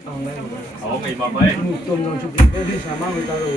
Okay, babay. Sama kita lo.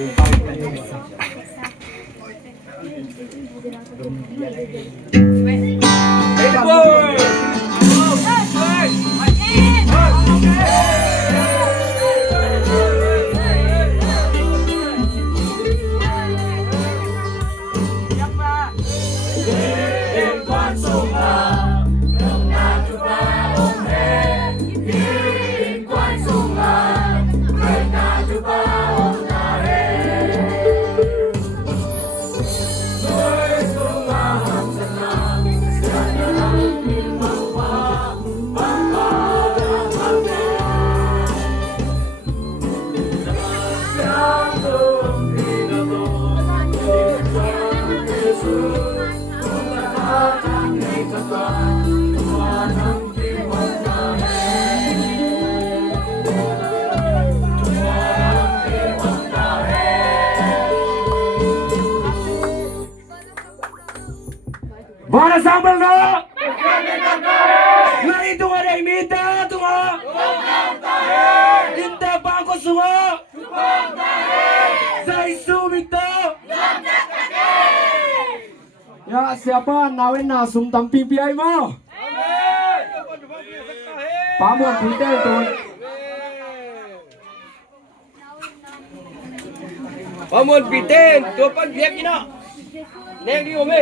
Para sambal na! Narito nga na imita! Tunga! Hindi pa ako sunga! Sa isumita! Ya siapa nawin na sumtamping piyay mo? Pamuan Peter tuh. Pamuan Peter, tuh pan biak ina. Neng di ome.